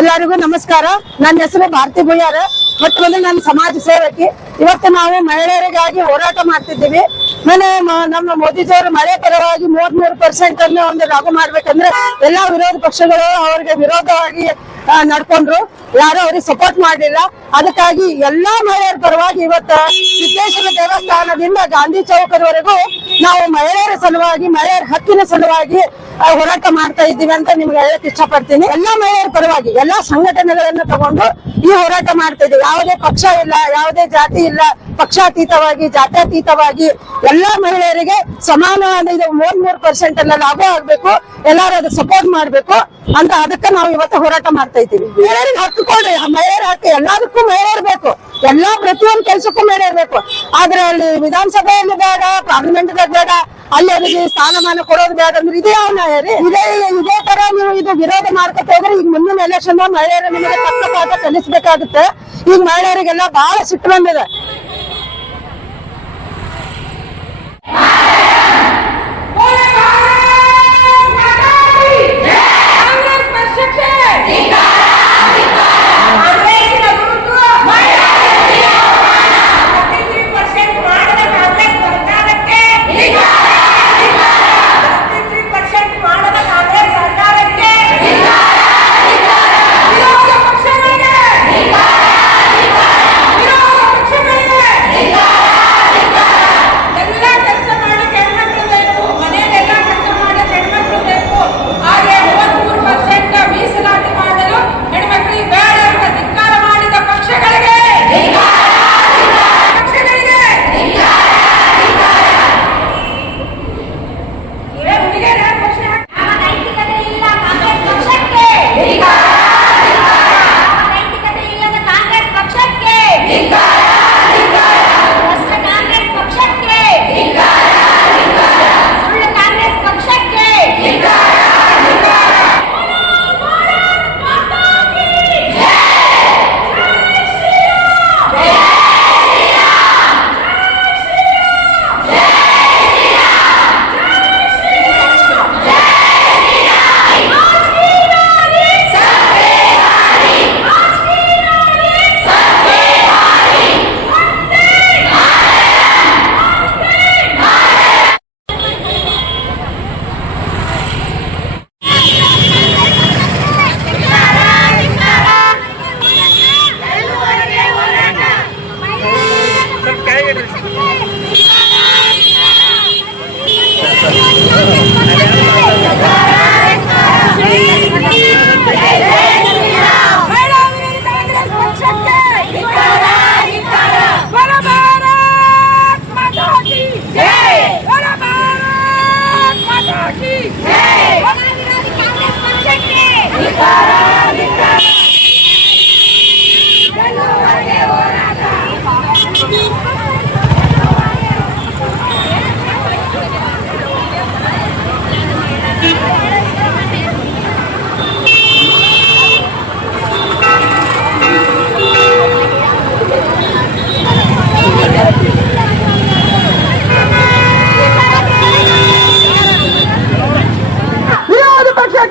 ಎಲ್ಲರಿಗೂ ನಮಸ್ಕಾರ. ನನ್ನ ಹೆಸರು ಭಾರತಿ ಬುಯ್ಯಾರ. ಮತ್ತು ನನ್ನ ಸಮಾಜ ಸೇವಕಿ. ಇವತ್ತು ನಾವು ಮಹಿಳೆಯರಿಗಾಗಿ ಹೋರಾಟ ಮಾಡ್ತಿದ್ದೀವಿ. ನಮ್ಮ ಮೋದಿಜಿಯವರು ಮಳೆ ಪರವಾಗಿ 33% ಅನ್ನು ಒಂದು ಲಾಗು ಮಾಡ್ಬೇಕಂದ್ರೆ ಎಲ್ಲಾ ವಿರೋಧ ಪಕ್ಷಗಳು ಅವರಿಗೆ ವಿರೋಧವಾಗಿ ನಡ್ಕೊಂಡ್ರು. ಯಾರು ಅವ್ರಿಗೆ ಸಪೋರ್ಟ್ ಮಾಡಲಿಲ್ಲ. ಅದಕ್ಕಾಗಿ ಎಲ್ಲಾ ಮಹಿಳೆಯರ ಪರವಾಗಿ ಇವತ್ತು ಸಿದ್ದೇಶ್ವರ ದೇವಸ್ಥಾನದಿಂದ ಗಾಂಧಿ ಚೌಕದವರೆಗೂ ನಾವು ಮಹಿಳೆಯರ ಸಲುವಾಗಿ, ಮಹಿಳೆಯರ ಹಕ್ಕಿನ ಸಲುವಾಗಿ ಹೋರಾಟ ಮಾಡ್ತಾ ಇದ್ದೀವಿ ಅಂತ ನಿಮ್ಗೆ ಹೇಳಕ್ ಇಷ್ಟಪಡ್ತೀನಿ. ಎಲ್ಲಾ ಮಹಿಳೆಯರ ಪರವಾಗಿ ಎಲ್ಲಾ ಸಂಘಟನೆಗಳನ್ನ ತಗೊಂಡು ಈ ಹೋರಾಟ ಮಾಡ್ತಾ ಇದ್ದೀವಿ. ಯಾವುದೇ ಪಕ್ಷ ಇಲ್ಲ, ಯಾವುದೇ ಜಾತಿ ಇಲ್ಲ, ಪಕ್ಷಾತೀತವಾಗಿ, ಜಾತ್ಯತೀತವಾಗಿ ಎಲ್ಲಾ ಮಹಿಳೆಯರಿಗೆ ಸಮಾನವಾದ ಇದು 33% ಎಲ್ಲ ಲಾಭ ಆಗ್ಬೇಕು. ಎಲ್ಲಾರು ಅದಕ್ಕೆ ಸಪೋರ್ಟ್ ಮಾಡ್ಬೇಕು ಅಂತ ಅದಕ್ಕೆ ನಾವು ಇವತ್ತು ಹೋರಾಟ ಮಾಡ್ತಾ ಇದ್ದೀವಿ. ಮಹಿಳೆಯರಿಗೆ ಹಕ್ಕು ಕೊಡ್ರಿ, ಮಹಿಳೆಯರ ಹಕ್ಕು ಎಲ್ಲದಕ್ಕೂ ಮಹಿಳೆಯರು ಬೇಕು. ಎಲ್ಲಾ ಪ್ರತಿಯೊಂದು ಕೆಲ್ಸಕ್ಕೂ ಮಹಿಳೆಯರು ಬೇಕು. ಆದ್ರೆ ಅಲ್ಲಿ ವಿಧಾನಸಭೆಯಲ್ಲಿ ಬೇಡ, ಪಾರ್ಲಿಮೆಂಟ್ ಬೇಡ, ಅಲ್ಲಿ ಅವರಿಗೆ ಸ್ಥಾನಮಾನ ಕೊಡೋದು ಬೇಡ ಅಂದ್ರೆ ಇದೇ ನ್ಯಾಯ ರೀ. ಇದೇ ತರ ನೀವು ಇದು ವಿರೋಧ ಮಾಡ್ಕೊತ ಹೋದ್ರೆ ಈಗ ಮುಂದಿನ ಎಲೆಕ್ಷನ್ ಮಹಿಳೆಯರು ನಿಮಗೆ ತಕ್ಕ ಪಾಠ ಕಲಿಸ್ಬೇಕಾಗುತ್ತೆ. ಈಗ ಮಹಿಳೆಯರಿಗೆಲ್ಲ ಬಹಳ ಸಿಟ್ಟು ಬಂದಿದೆ.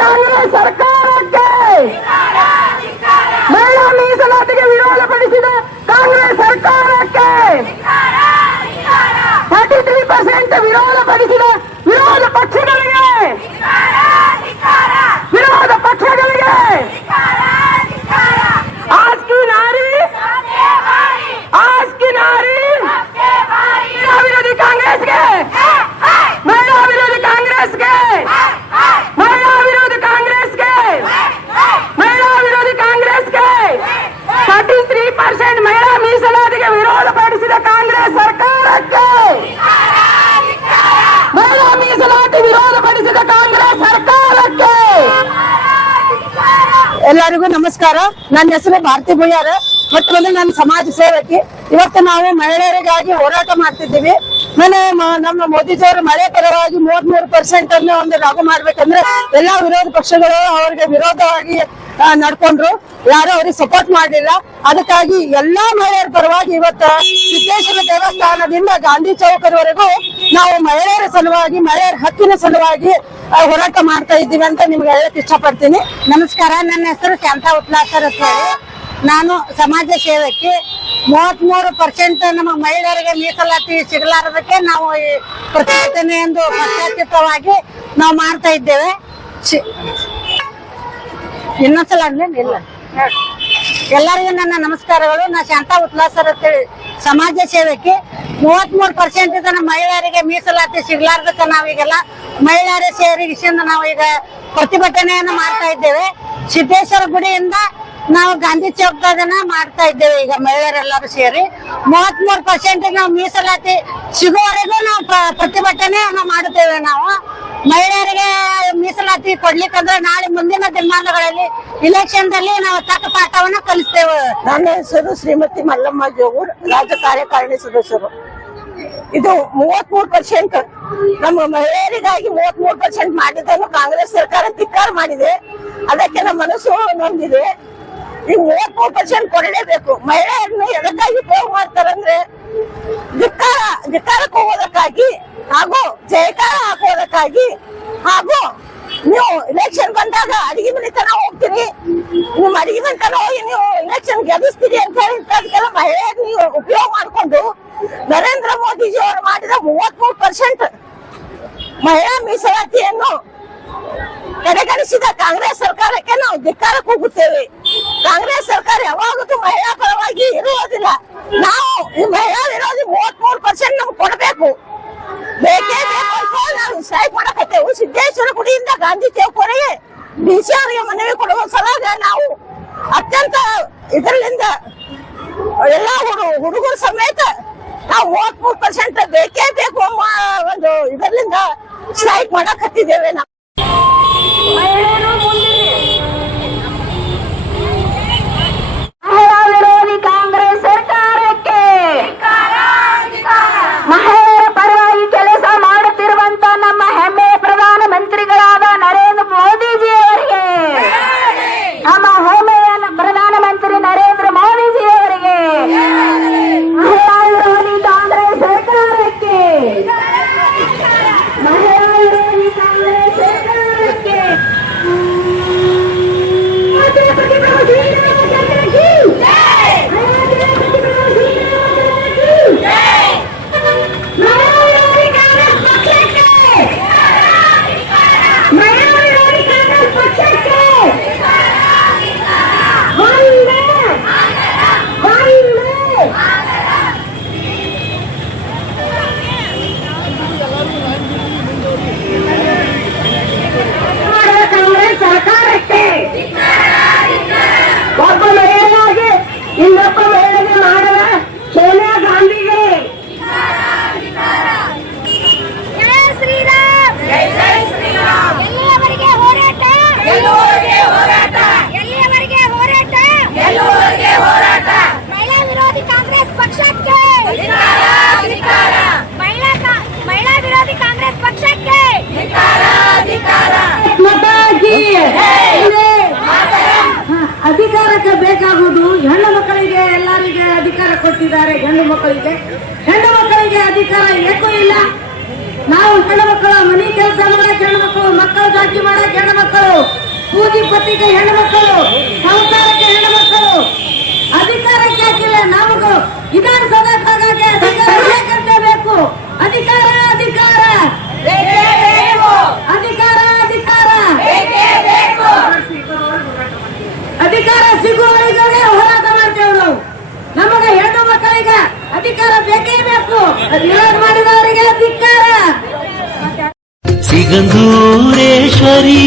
ಕಾಂಗ್ರೆಸ್ ಸರ್ಕಾರಕ್ಕೆ ಮಹಿಳಾ ಮೀಸಲಾತಿಗೆ ವಿರೋಧಪಡಿಸಿದ ಕಾಂಗ್ರೆಸ್ ಸರ್ಕಾರಕ್ಕೆ 33% ವಿರೋಧಪಡಿಸಿದ ವಿರೋಧ ಪಕ್ಷಗಳಿಗೆ आज की नारी विरोधी कांग्रेस के महिला विरोधी कांग्रेस के महिला विरोधी कांग्रेस के 33% महिला ಮೀಸಲಾತಿಗೆ ವಿರೋಧಪಡಿಸಿದ ಕಾಂಗ್ರೆಸ್ ಸರ್ಕಾರಕ್ಕೆ महिला ಮೀಸಲಾತಿ ವಿರೋಧಪಡಿಸಿದ ಕಾಂಗ್ರೆಸ್ ಸರ್ಕಾರಕ್ಕೆ ಎಲ್ಲರಿಗೂ ನಮಸ್ಕಾರ. ನನ್ನ ಹೆಸರು ಭಾರತಿ ಬುಯ್ಯಾರ. ಮತ್ತು ನನ್ನ ಸಮಾಜ ಸೇವಕಿ. ಇವತ್ತು ನಾವು ಮಹಿಳೆಯರಿಗಾಗಿ ಹೋರಾಟ ಮಾಡ್ತಿದ್ದೀವಿ. ನಮ್ಮ ಮೋದಿಜಿಯವರು ಮಳೆ ಪರವಾಗಿ 33% ಅನ್ನು ಒಂದು ಲಾಗು ಮಾಡ್ಬೇಕಂದ್ರೆ ಎಲ್ಲಾ ವಿರೋಧ ಪಕ್ಷಗಳು ಅವರಿಗೆ ವಿರೋಧವಾಗಿ ನಡ್ಕೊಂಡ್ರು. ಯಾರು ಅವ್ರಿಗೆ ಸಪೋರ್ಟ್ ಮಾಡಲಿಲ್ಲ. ಅದಕ್ಕಾಗಿ ಎಲ್ಲಾ ಮಹಿಳೆಯರ ಪರವಾಗಿ ಇವತ್ತು ಸಿದ್ದೇಶ್ವರ ದೇವಸ್ಥಾನದಿಂದ ಗಾಂಧಿ ಚೌಕದವರೆಗೂ ನಾವು ಮಹಿಳೆಯರ ಸಲುವಾಗಿ ಮಹಿಳೆಯರ ಹಕ್ಕಿನ ಸಲುವಾಗಿ ಹೋರಾಟ ಮಾಡ್ತಾ ಇದ್ದೀವಿ ಅಂತ ನಿಮ್ಗೆ ಹೇಳಕ್ ಇಷ್ಟಪಡ್ತೀನಿ. ನಮಸ್ಕಾರ, ನನ್ನ ಹೆಸರು ಶಾಂತಾ ಉತ್ಲಾಸರ್ ಅಂತ ಹೇಳಿ. ನಾನು ಸಮಾಜ ಸೇವಕಿ. 33% ನಮ್ಮ ಮಹಿಳೆಯರಿಗೆ ಮೀಸಲಾತಿ ಸಿಗಲಾರದಕ್ಕೆ ನಾವು ಈ ಪ್ರತಿಭಟನೆ ಎಂದು ಪಕ್ಷಾತೀತವಾಗಿ ನಾವು ಮಾಡ್ತಾ ಇದ್ದೇವೆ. ಇನ್ನೊಂದ್ಸಲ ಇಲ್ಲ. ಎಲ್ಲರಿಗೂ ನನ್ನ ನಮಸ್ಕಾರಗಳು. ನಾ ಶಾಂತಾ ಉತ್ಲಾಸರ್ ಅಂತೇಳಿ ಸಮಾಜ ಸೇವಕಿ. 33% ನಮ್ಮ ಮಹಿಳೆಯರಿಗೆ ಮೀಸಲಾತಿ ಸಿಗ್ಲಾರ್ದಕ್ಕ ನಾವೀಗೆಲ್ಲ ಮಹಿಳೆಯರ ಸೇರಿಸಿಂದ ನಾವು ಈಗ ಪ್ರತಿಭಟನೆಯನ್ನು ಮಾಡ್ತಾ ಇದ್ದೇವೆ. ಸಿದ್ದೇಶ್ವರ ಗುಡಿಯಿಂದ ನಾವು ಗಾಂಧಿ ಚೌಕದಾಗನ ಮಾಡ್ತಾ ಇದ್ದೇವೆ. ಈಗ ಮಹಿಳೆಯರೆಲ್ಲರೂ ಸೇರಿ 33% ನಾವು ಮೀಸಲಾತಿ ಸಿಗುವವರೆಗೂ ನಾವು ಪ್ರತಿಭಟನೆಯನ್ನು ಮಾಡುತ್ತೇವೆ. ನಾವು ಮಹಿಳೆಯರಿಗೆ ಮೀಸಲಾತಿ ಕೊಡ್ಲಿಕ್ಕಂದ್ರೆ ನಾಳೆ ಮುಂದಿನ ದಿನಮಾನಗಳಲ್ಲಿ ಇಲೆಕ್ಷನ್ ದಲ್ಲಿ ನಾವು ತಕ್ಕ ಪಾಠವನ್ನ ಕಲಿಸ್ತೇವೆ. ನನ್ನ ಹೆಸರು ಶ್ರೀಮತಿ ಮಲ್ಲಮ್ಮ ಜೋಗೂರ್, ರಾಜ್ಯ ಕಾರ್ಯಕಾರಿಣಿ ಸದಸ್ಯರು. ಇದು 33% ನಮ್ಮ ಮಹಿಳೆಯರಿಗಾಗಿ 33% ಮಾಡಿದ್ದನ್ನು ಕಾಂಗ್ರೆಸ್ ಸರ್ಕಾರ ಧಿಕ್ಕಾರ ಮಾಡಿದೆ. ಅದಕ್ಕೆ ನಮ್ಮ ಮನಸ್ಸು ನೊಂದಿದೆ. ಈ 33% ಕೊಡಲೇಬೇಕು. ಮಹಿಳೆಯರನ್ನು ಎದಕ್ಕಾಗಿ ಉಪಯೋಗ ಮಾಡ್ತಾರಂದ್ರೆ ಧಿಕ್ಕಾರಕ್ಕೆ ಹೋಗೋದಕ್ಕಾಗಿ ಹಾಗೂ ಜಯಕಾರ ಹಾಕೋದಕ್ಕಾಗಿ, ಹಾಗೂ ನೀವು ಇಲೆಕ್ಷನ್ ಬಂದಾಗ ಅಡಿಗೆ ಮನೆ ತನ ಹೋಗ್ತೀರಿ, ನಿಮ್ ಅಡಿಗೆ ಮನೆ ತನ ಹೋಗಿ ನೀವು ಇಲೆಕ್ಷನ್ ಗೆಲ್ಲಿಸ್ತೀರಿ ಅಂತ ಹೇಳಿ ಅದಕ್ಕೆಲ್ಲ ಮಹಿಳೆಯರ್ ನೀವು ಉಪಯೋಗ ಮಾಡ್ಕೊಂಡು ನರೇಂದ್ರ ಮೋದಿಜಿ ಅವರು ಮಾಡಿದ 33% ಮಹಿಳಾ ಮೀಸಲಾತಿಯನ್ನು ಕಡೆಗಣಿಸಿದ ಕಾಂಗ್ರೆಸ್ ಸರ್ಕಾರಕ್ಕೆ ನಾವು ಧಿಕ್ಕಾರಕ್ಕೆ ಹೋಗುತ್ತೇವೆ. ಕಾಂಗ್ರೆಸ್ ಸರ್ಕಾರ ಯಾವಾಗಲೂ ಮಹಿಳಾ ಪರವಾಗಿ ಇರುವುದಿಲ್ಲ. ನಾವು ಈ ಮಹಿಳಾ ವಿರೋಧಿ 33% ನಮ್ಗೆ ಕೊಡಬೇಕು, ಬೇಕೇ ಬೇಕು ಅಂತ ನಾವು ಸ್ಟ್ರೈಕ್ ಮಾಡಕತ್ತೇವೆ. ಸಿದ್ದೇಶ್ವರ ಗುಡಿಯಿಂದ ಗಾಂಧಿ ಚೌಕವರೆಗೆ ಡಿಸಿ ಅವರಿಗೆ ಮನವಿ ಕೊಡುವ ಸಲುವಾಗಿ ನಾವು ಅತ್ಯಂತ ಇದರಿಂದ ಎಲ್ಲಾ ಹುಡುಗರು ಸಮೇತ ನಾವು 33% ಬೇಕೇ ಬೇಕು ಒಂದು ಇದರಿಂದ ಸ್ಟ್ರೈಕ್ ಮಾಡಕತ್ತಿದ್ದೇವೆ. ನಾವು ಮಹಿಳಾ ವಿರೋಧಿ ಕಾಂಗ್ರೆಸ್ ಸರ್ಕಾರಕ್ಕೆ ಮಹಿಳೆಯರ ಪರವಾಗಿ ಕೆಲಸ ಮಾಡುತ್ತಿರುವಂತ ನಮ್ಮ ಹೆಮ್ಮೆಯ ಪ್ರಧಾನ ಮಂತ್ರಿಗಳಾದ ನರೇಂದ್ರ ಮೋದಿಜಿ ಅವರಿಗೆ, ನಮ್ಮ ಹೆಮ್ಮೆಯ ಪ್ರಧಾನ ಮಂತ್ರಿ ನರೇಂದ್ರ ಮೋದಿಜಿ ಅವರಿಗೆ, ಮಹಿಳಾ ವಿರೋಧಿ ಕಾಂಗ್ರೆಸ್ ಸರ್ಕಾರಕ್ಕೆ, ಮಹಿಳಾ ವಿರೋಧಿ ಕಾಂಗ್ರೆಸ್ ಸರ್ಕಾರಕ್ಕೆ ಕಾಂಗ್ರೆಸ್ ಸರ್ಕಾರಕ್ಕೆ ಒಬ್ಬ ಮಹಿಳೆಯಾಗಿ ಇನ್ನೊಬ್ಬ ಮಹಿಳೆಗೆ ಮಾಡುವ ಸೋನಿಯಾ ಗಾಂಧಿಗೆ ಜೈ ಶ್ರೀರಾಮ್, ಜೈ ಶ್ರೀರಾಮ್. ಎಲ್ಲಿಯವರೆಗೆ ಹೋರಾಟ, ಎಲ್ಲಿಯವರೆಗೆ ಹೋರಾಟ, ಎಲ್ಲಿಯವರೆಗೆ ಹೋರಾಟ, ಎಲ್ಲಿಯವರೆಗೆ ಹೋರಾಟ. ಮಹಿಳಾ ವಿರೋಧಿ ಕಾಂಗ್ರೆಸ್ ಪಕ್ಷಕ್ಕೆ ಧಿಕ್ಕಾರ, ಧಿಕ್ಕಾರ. ಮಹಿಳಾ ವಿರೋಧಿ ಕಾಂಗ್ರೆಸ್ ಪಕ್ಷಕ್ಕೆ ಧಿಕ್ಕಾರ, ಧಿಕ್ಕಾರ. ಅಧಿಕಾರಕ್ಕೆ ಬೇಕಾಗುವುದು ಹೆಣ್ಣು ಮಕ್ಕಳಿಗೆ, ಎಲ್ಲರಿಗೆ ಅಧಿಕಾರ ಕೊಟ್ಟಿದ್ದಾರೆ. ಹೆಣ್ಣು ಮಕ್ಕಳಿಗೆ ಅಧಿಕಾರ ಏಕೂ ಇಲ್ಲ. ನಾವು ಹೆಣ್ಣು ಮಕ್ಕಳು ಮನೆ ಕೆಲಸ ಮಾಡಕ್ಕೆ ಹೆಣ್ಣು ಮಕ್ಕಳು, ಮಕ್ಕಳು ಜಾತಿ ಮಾಡಕ್ಕೆ ಹೆಣ್ಣು ಮಕ್ಕಳು, ಪೂಜಿ ಪತ್ತಿಗೆ ಹೆಣ್ಣು ಮಕ್ಕಳು, ಸಂಸಾರಕ್ಕೆ ಹೆಣ್ಣು ಮಕ್ಕಳು. ಅಧಿಕಾರಕ್ಕೆ ಹಾಕಿಲ್ಲ. ನಮಗೂ ವಿಧಾನಸೌಧಕ್ಕಾಗಿ ಅಧಿಕಾರ ಬೇಕಂತ ಬೇಕು. ಅಧಿಕಾರ ಅಧಿಕಾರ ಅಧಿಕಾರ ಅಧಿಕಾರ ಅಧಿಕಾರ ಸಿಗುವವರೆಗೆ ಹೋರಾಟ ಮಾಡ್ತೇವೆ ನಾವು. ನಮಗೆ ಹೆಣ್ಣು ಮಕ್ಕಳಿಗೆ ಅಧಿಕಾರ ಬೇಕೇ ಬೇಕು. ವಿರೋಧ ಮಾಡಿದವರಿಗೆ ಅಧಿಕಾರ. ಸಿಗಂದೂರೇಶ್ವರಿ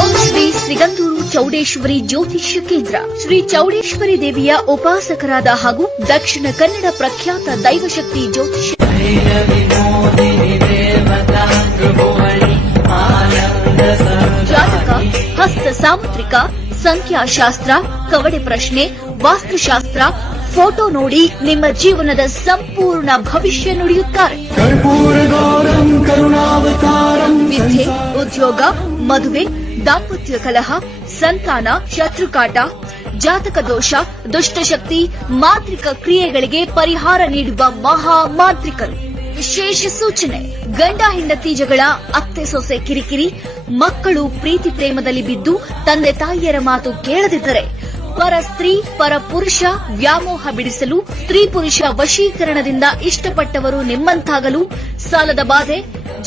ಓಂ ಶ್ರೀ ಸಿಗಂದೂರು ಚೌಡೇಶ್ವರಿ ಜ್ಯೋತಿಷ್ಯ ಕೇಂದ್ರ. ಶ್ರೀ ಚೌಡೇಶ್ವರಿ ದೇವಿಯ ಉಪಾಸಕರಾದ ಹಾಗೂ ದಕ್ಷಿಣ ಕನ್ನಡ ಪ್ರಖ್ಯಾತ ದೈವಶಕ್ತಿ ಜ್ಯೋತಿಷ್ಯ ಜಾತಕ, ಹಸ್ತ ಸಾಮುದ್ರಿಕ, ಸಂಖ್ಯಾಶಾಸ್ತ್ರ, ಕವಡೆ ಪ್ರಶ್ನೆ, ವಾಸ್ತುಶಾಸ್ತ್ರ, ಫೋಟೋ ನೋಡಿ ನಿಮ್ಮ ಜೀವನದ ಸಂಪೂರ್ಣ ಭವಿಷ್ಯ ನುಡಿಯುತ್ತಾರೆ. ವಿದ್ಯೆ, ಉದ್ಯೋಗ, ಮದುವೆ, ದಾಂಪತ್ಯ ಕಲಹ, ಸಂತಾನ, ಶತ್ರುಕಾಟ, ಜಾತಕ ದೋಷ, ದುಷ್ಟಶಕ್ತಿ, ಮಾಂತ್ರಿಕ ಕ್ರಿಯೆಗಳಿಗೆ ಪರಿಹಾರ ನೀಡುವ ಮಹಾ ಮಾಂತ್ರಿಕರು. ವಿಶೇಷ ಸೂಚನೆ: ಗಂಡ ಹೆಂಡತಿ ಜಗಳ, ಅತ್ತೆ ಸೊಸೆ ಕಿರಿಕಿರಿ, ಮಕ್ಕಳು ಪ್ರೀತಿ ಪ್ರೇಮದಲ್ಲಿ ಬಿದ್ದು ತಂದೆ ತಾಯಿಯರ ಮಾತು ಕೇಳದಿದ್ದರೆ, ಪರ ಸ್ತ್ರೀ ಪರ ಪುರುಷ ವ್ಯಾಮೋಹ ಬಿಡಿಸಲು, ಸ್ತ್ರೀ ಪುರುಷ ವಶೀಕರಣದಿಂದ ಇಷ್ಟಪಟ್ಟವರು ನಿಮ್ಮಂತಾಗಲು, ಸಾಲದ ಬಾಧೆ,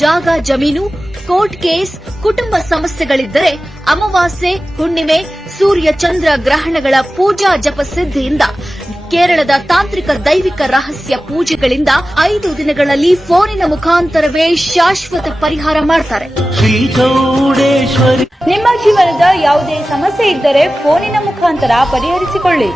ಜಾಗ ಜಮೀನು, ಕೋರ್ಟ್ ಕೇಸ್, ಕುಟುಂಬ ಸಮಸ್ಯೆಗಳಿದ್ದರೆ ಅಮಾವಾಸ್ಯೆ, ಹುಣ್ಣಿಮೆ, ಸೂರ್ಯ ಚಂದ್ರ ಗ್ರಹಣಗಳ ಪೂಜಾ ಜಪ ಸಿದ್ಧಿಯಿಂದ, ಕೇರಳದ ತಾಂತ್ರಿಕ ದೈವಿಕ ರಹಸ್ಯ ಪೂಜೆಗಳಿಂದ 5 ದಿನಗಳಲ್ಲಿ ಫೋನಿನ ಮುಖಾಂತರವೇ ಶಾಶ್ವತ ಪರಿಹಾರ ಮಾಡ್ತಾರೆ. ಶ್ರೀ ಚೌಡೇಶ್ವರಿ ನಿಮ್ಮ ಜೀವನದ ಯಾವುದೇ ಸಮಸ್ಯೆ ಇದ್ದರೆ ಫೋನಿನ ಮುಖಾಂತರ ಪರಿಹರಿಸಿಕೊಳ್ಳಿ.